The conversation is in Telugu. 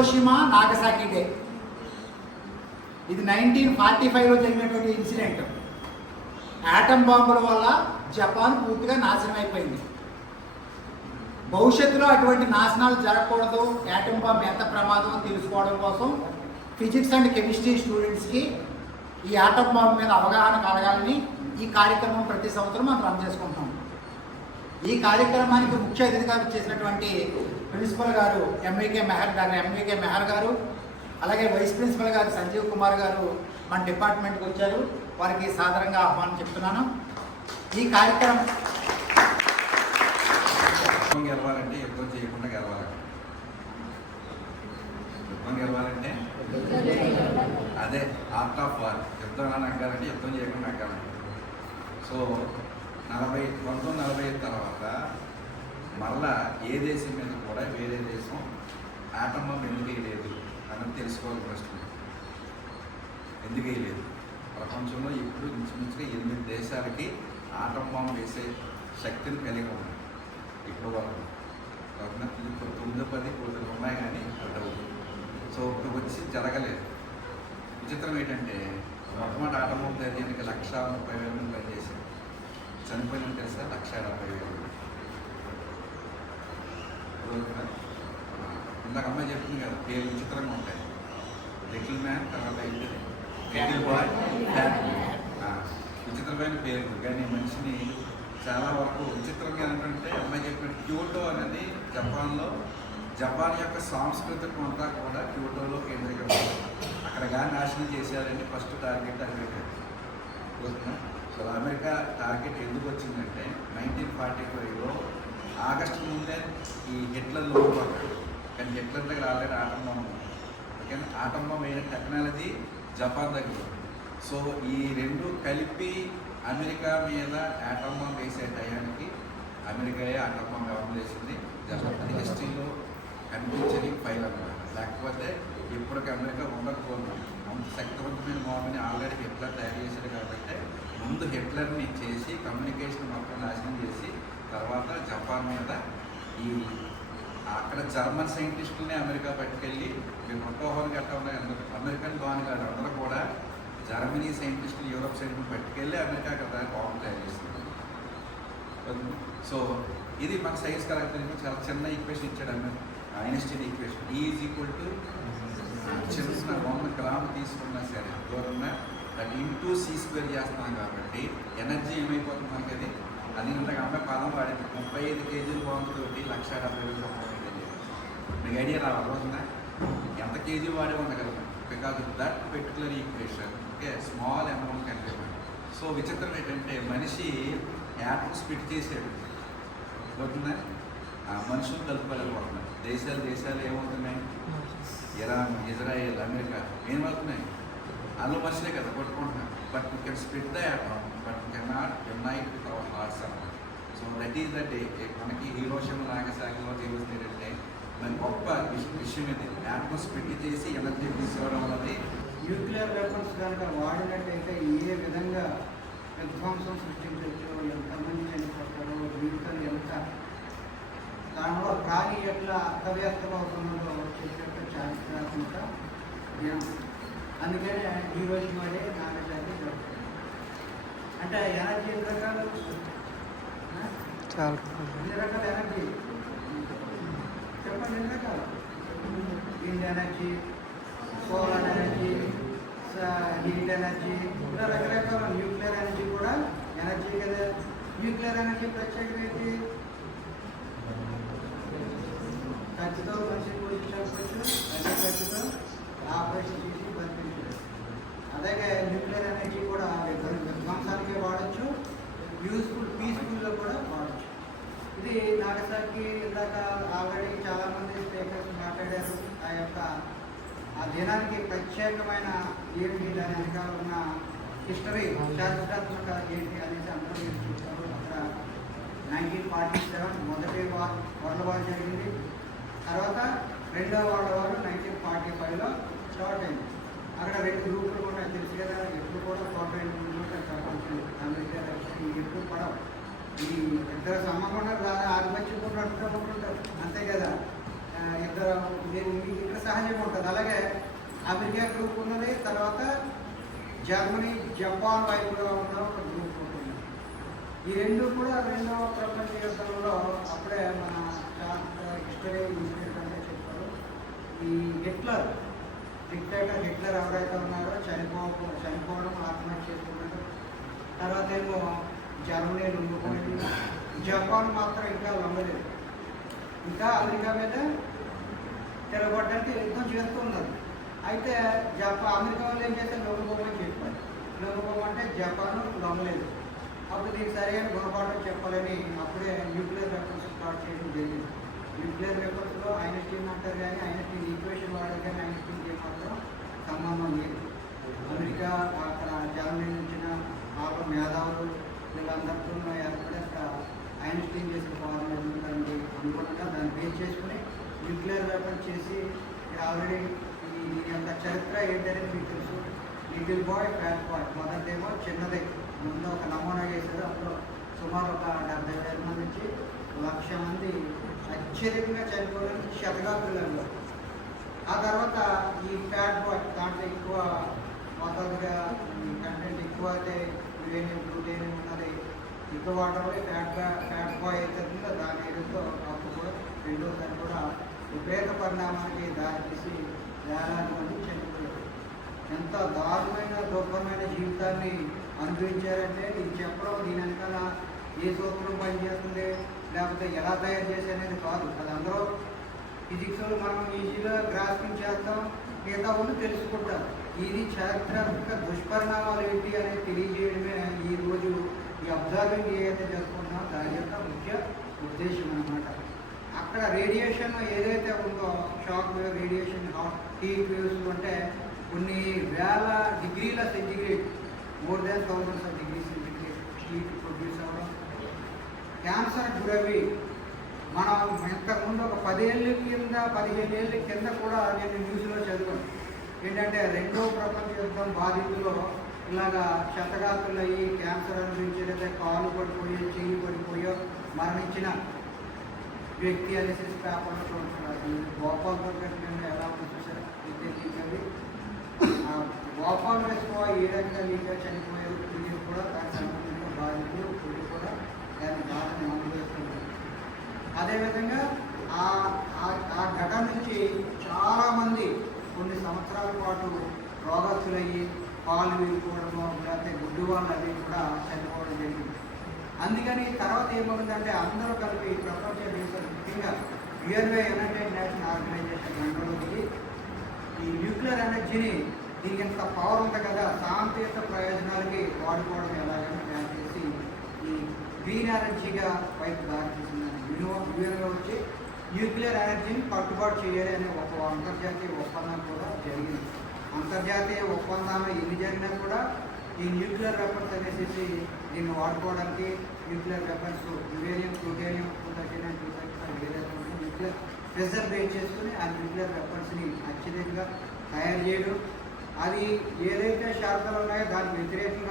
Hiroshima Nagasaki day. ఇది 1945లో జరిగినటువంటి ఇన్సిడెంట్. యాటమ్ బాంబుల వల్ల జపాన్ పూర్తిగా నాశనం అయిపోయింది. భవిష్యత్తులో అటువంటి నాశనాలు జరగకూడదు, యాటమ్ బాంబు ఎంత ప్రమాదం తెలుసుకోవడం కోసం ఫిజిక్స్ అండ్ కెమిస్ట్రీ స్టూడెంట్స్కి ఈ యాటమ్ బాంబు మీద అవగాహన కలగాలని ఈ కార్యక్రమం ప్రతి సంవత్సరం మనం రన్ చేసుకుంటాం. ఈ కార్యక్రమానికి ముఖ్య అతిథిగా చేసినటువంటి ప్రిన్సిపల్ గారు ఎంవికే మెహర్ గారు, అలాగే వైస్ ప్రిన్సిపల్ గారు సంజీవ్ కుమార్ గారు మన డిపార్ట్మెంట్కి వచ్చారు. వారికి సాదరంగా ఆహ్వానం చెప్తున్నాను. ఈ కార్యక్రమం గెలవాలంటే యుద్ధం చేయకుండా గెలవాలి. యుద్ధం గెలవాలంటే అదే ఆర్ట్ ఆఫ్ వార్. యుద్ధం ఎలా నగ్గాలంటే యుద్ధం చేయకుండా నగ్గాలంటే. సో 1945 తర్వాత మళ్ళా ఏ దేశం మీద కూడా వేరే దేశం ఆటం బాంబు ఎందుకు వేయలేదు అన్నది తెలుసుకోవాలి. ప్రశ్న ఎందుకు వేయలేదు? ప్రపంచంలో ఇప్పుడు ఇంచుమించుగా 8 దేశాలకి ఆటం బాంబు వేసే శక్తిని కలిగి ఉన్నాయి. ఇప్పుడు వరకు 9-10 కోట్లు ఉన్నాయి, కానీ డౌట్. సో ఇప్పుడు వచ్చి జరగలేదు. విచిత్రం ఏంటంటే మొట్టమొదటి ఆటం బాంబు తయారు చేయడానికి 130,000 మంది పనిచేశారు. చనిపోయిన తెలుసా? 170,000. ఇందాక అమ్మాయి చెప్తుంది కదా, పేర్లు విచిత్రంగా ఉంటాయి. లిటిల్ మ్యాన్, తర్వాత లిటిల్ బాయ్, విచిత్రమైన పేర్లు. కానీ మనిషిని చాలా వరకు విచిత్రంగా ఏంటంటే అమ్మాయి చెప్పిన క్యోటో అనేది జపాన్ యొక్క సాంస్కృతికం అంతా కూడా క్యోటోలో కేంద్రీకరించారు. అక్కడ కానీ నాశనం చేసేయాలని first target America. So America target ఎందుకు వచ్చిందంటే 1945లో ఆగస్టు ముందే ఈ హిట్లర్ లోపడ్డాడు. కానీ హిట్లర్ దగ్గర ఆల్రెడీ ఆటం బాంబు. ఓకేనా? ఆటం బాంబు అయిన టెక్నాలజీ జపాన్ దగ్గర. సో ఈ రెండు కలిపి అమెరికా మీద ఆటం బాంబు వేసే టయానికి అమెరికాయే ఆటం బాంబు వ్యవహారం చేసింది. జపాన్ అది హిస్టరీలో కనిపించని ఫైల్ అన్నమాట. లేకపోతే ఇప్పటికి అమెరికా ఉండకపోయింది. అంత శక్తివంతమైన బాంబుని ఆల్రెడీ హిట్లర్ తయారు చేశాడు. కాబట్టి ముందు హిట్లర్ని చేసి కమ్యూనికేషన్ మొత్తం నాశనం చేసి తర్వాత జపాన్ మీద ఈ అక్కడ జర్మన్ సైంటిస్టులని అమెరికా పట్టుకెళ్ళి మీరు మొట్టోహోన్ గట్ట ఉన్నాయి. అమెరికన్ బాంబు కాదు, అందరూ కూడా జర్మనీ సైంటిస్టులు, యూరోప్ సైంటిస్టులు పట్టుకెళ్ళి అమెరికా కదా బాంబు తయారు చేస్తుంది. సో ఇది మన సైన్స్ కరెక్ట్ చాలా చిన్న ఈక్వేషన్ ఇచ్చాడు ఐన్స్టీన్ ఈక్వేషన్. E=, చిన్న 100 గ్రాము తీసుకున్నా సరే దూరంగా దాన్ని ఇంటూ C² చేస్తున్నాం. కాబట్టి ఎనర్జీ ఏమైపోతుంది మనకి? అది ఇంతగా అమ్మాయి పదం వాడింది. 35 కేజీలు బాంబుతోటి 170,000 మీకు ఐడియా రావాలి. రోజున ఎంత కేజీ వాడి ఉండగలరు? Because that particular equation okay small amount కనిపించండి. సో విచిత్రం ఏంటంటే మనిషి యాటమ్ స్ప్లిట్ చేసాడు. అవుతుందా? మనుషులు కలుపుకోలేకపోతున్నాయి. దేశాలు ఏమవుతున్నాయి? ఇరాన్, ఇజ్రాయెల్, అమెరికా ఏమవుతున్నాయి? అందులో మనుషులే కదా కొట్టుకుంటున్నారు. But you can split the atom, but you can not unite with our hearts అన్నమాట. So that is the day. మనకి హిరోషిమా నాగసాకిలో తెలుస్తుంది ఏంటంటే మన గొప్ప విషయం ఇది. యాటమ్ స్ప్లిట్ చేసి ఎనర్జీ తీసుకోవడం వల్లది. న్యూక్లియర్ వెపన్స్ కనుక వాడినట్టయితే ఏ విధంగా విధ్వంసం సృష్టించవచ్చు, ఎంతమంది చనిపోతారో, జీవితాలు ఎంత దానివల్ల ప్రాణి ఎట్లా అస్తవ్యస్తం అవుతుందో చెప్పే చారిత్రాత్మక జ్ఞానం. అందుకని హిరోషిమా డే నాగసాకి జరుగుతుంది. అంటే ఎనర్జీ ఎన్ని రకాలు? ఎన్ని రకాల ఎనర్జీ చెప్పండి. ఎన్ని రకాలు? Wind energy, solar energy, heat energy, ఇలా రకరకాల. న్యూక్లియర్ ఎనర్జీ కూడా ఎనర్జీ కదా. న్యూక్లియర్ ఎనర్జీ ప్రత్యేకత ఏంటి? ఖర్చుతో మనిషిని పూజించవచ్చు, అన్ని ఖర్చుతో ఆపరేషన్ చేసి బతికించవచ్చు. అలాగే న్యూక్లియర్ ఎనర్జీ కూడా విధ్వంసానికి వాడచ్చు, పీస్ఫుల్లో కూడా వాడచ్చు. ఇది నాగసాకి ఇందాక ఆల్రెడీ చాలామంది స్పీకర్స్ మాట్లాడారు. ఆ దినానికి ప్రత్యేకమైన ఏంటి, దాని వెనకాల ఉన్న హిస్టరీ, చారిత్రాత్మక ఏంటి అనేసి అందరూ చూస్తారు. అక్కడ 1947 మొదటి వరల్డ్ వార్ జరిగింది. తర్వాత రెండవ వరల్డ్ వార్ 1945లో స్టార్ట్ అయింది. అక్కడ 2 గ్రూపులు కూడా తెలుసు కదా. ఎప్పుడు కూడా 42 ప్రపంచం అమెరికా, రష్యా ఎప్పుడు పడవు. ఈ ఇద్దరు సంబంధం ఆధిపత్యం కూడా అడుగుతూ ఉంటుంటారు, అంతే కదా. ఇద్దరు ఇక్కడ సహజంగా ఉంటుంది. అలాగే అమెరికా గ్రూప్ ఉన్నది, తర్వాత జర్మనీ జపాన్ వైపులో ఉన్న ఒక గ్రూప్ ఉంటుంది. ఈ రెండు కూడా రెండవ ప్రపంచ యుద్ధంలో అప్పుడే మన హిస్టరీ ఇన్స్టిట్యూట్ అంటే చెప్పారు. ఈ డిక్టేటర్ హిట్లర్ ఎవరైతే ఉన్నారో చనిపోవడం ఆత్మహత్య చేసుకున్నాడు. తర్వాత ఏమో జర్మనీ లొంగిపోయింది, జపాన్ మాత్రం ఇంకా లొంగలేదు. ఇంకా అమెరికా మీద తిరగబడడానికి యుద్ధం చేస్తూ ఉన్నారు. అయితే అమెరికా వాళ్ళు ఏం చేస్తే లొంగిపోమని చెప్పారు. లొంగిపోమంటే జపాన్ లొంగలేదు. అప్పుడు దీనికి సరైన గుణపాఠం చెప్పాలని అప్పుడే న్యూక్లియర్ వెపన్స్ స్టార్ట్ చేయడం జరిగింది. న్యూక్లియర్ వెపన్స్లో ఐన్స్టీన్ అంటారు కానీ ఐన్స్టీన్ ఈక్వేషన్ వాడారు కానీ ఐన్స్టీన్కి మాత్రం సంబంధం లేదు. అమెరికా అక్కడ జర్మనీ నుంచిన ఆరు మేధావులు వీళ్ళందరితో ఏర్పడే ఐన్స్టీన్ చేసిన ఫార్ములా దానికి అనుగుణంగా దాన్ని బేస్ చేసుకుని న్యూక్లియర్ వెపన్ చేసి ఆల్రెడీ దీని యొక్క చరిత్ర ఏంటనేది మీకు తెలుసు. లిటిల్ బాయ్ ఫ్యాట్ బాయ్ మొదటిదేమో చిన్నదే ముందు ఒక నమూనా చేశారు. అందులో సుమారు ఒక 70,000 మంది నుంచి 1,00,000 మంది అత్యధికంగా చనిపోవడానికి శతగాత్రులలో. ఆ తర్వాత ఈ ఫ్యాట్ బాయ్ దాంట్లో ఎక్కువ మొదటిగా కంటెంట్ ఎక్కువ అయితే యురేనియం ప్లూటోనియం ఉన్నది ఎక్కువ వాడడం వల్ల ఫ్యాట్ బాయ్ అవుతుందో దాని ఎదురుతో అప్పుడు రెండోసారి కూడా విపరీత పరిణామానికి దారితీసి వేలాది మంది చనిపోయారు. ఎంత దారుణమైన దుర్భరమైన జీవితాన్ని అనుభవించారంటే ఇది చెప్పడం దీని వెనకాల ఏ సూత్రం పనిచేస్తుంది లేకపోతే ఎలా తయారు చేసి అనేది కాదు. అది అందరూ ఫిజిక్స్ మనం ఈజీగా గ్రాస్పింగ్ చేస్తాం, మిగతా వాళ్ళు తెలుసుకుంటారు. ఇది చారిత్రాత్మక దుష్పరిణామాలు ఏంటి అనేది తెలియజేయడమే ఈరోజు ఈ అబ్జర్వింగ్ ఏదైతే జరుపుకుంటున్నామో దాని యొక్క ముఖ్య ఉద్దేశం అన్నమాట. అక్కడ రేడియేషన్ ఏదైతే ఉందో shock wave radiation heat waves అంటే కొన్ని వేల డిగ్రీల centigrade more than thousands of degree centigrade heat produce అవ్వడం, క్యాన్సర్ గురవి మనం ఇంతకుముందు ఒక 10 ఏళ్ళ కింద 15 ఏళ్ళ కింద కూడా నేను న్యూస్లో చదివాను. ఏంటంటే రెండో ప్రపంచ యుద్ధం బాధితులు ఇలాగా క్షతగాత్రులయ్యి క్యాన్సర్ అనుభవించి లేదా కాలు పడిపోయో చెయ్యి పడిపోయో మరణించిన వ్యక్తి అనేసి పేపర్లో చూస్తున్నారు. గోపాల్ దగ్గర ఎలా చూసారు విద్యార్థి గోపాల్ వేసుకో ఏ రకంగా లీగ్గా చనిపోయారు ఇది కూడా దానికి సంబంధించిన బాధితులు ఇప్పుడు కూడా దాని బాధని అనుభవిస్తున్నారు. అదేవిధంగా ఆ ఘటన నుంచి చాలామంది కొన్ని సంవత్సరాల పాటు రోగస్తులయ్యి పాలు వీరుకోవడము లేకపోతే గుడ్డు వాళ్ళు అవి కూడా చనిపోవడం జరిగింది. అందుకని తర్వాత ఏమవుతుందంటే అందరూ కలిపి ప్రపంచ దేశాలు ముఖ్యంగా యునైటెడ్ నేషన్ ఆర్గనైజేషన్ రంగంలోకి ఈ న్యూక్లియర్ ఎనర్జీని దీనికి ఎంత పవర్ ఉంది కదా శాంతియుత ప్రయోజనాలకి వాడుకోవడం ఎలాగైనా తయారు చేసి ఈ గ్రీన్ ఎనర్జీగా వైపు దారి తీసిందని యుఎన్లో వచ్చి న్యూక్లియర్ ఎనర్జీని కట్టుబాటు చేయాలి అనే ఒక అంతర్జాతీయ ఒప్పందం కూడా జరిగింది. అంతర్జాతీయ ఒప్పందాలు ఎన్ని జరిగినా కూడా ఈ న్యూక్లియర్ వెపన్స్ అనేసి దీన్ని వాడుకోవడానికి న్యూక్లియర్ వెపన్స్ యురేనియం ప్లూటోనియం 239 235 ఏదైతే ఉందో న్యూక్లియర్ ప్రెజర్ బేస్ చేసుకుని ఆ న్యూక్లియర్ వెపన్స్ని అత్యధికంగా తయారు చేయడం, అది ఏదైతే షరతులు ఉన్నాయో దానికి వ్యతిరేకంగా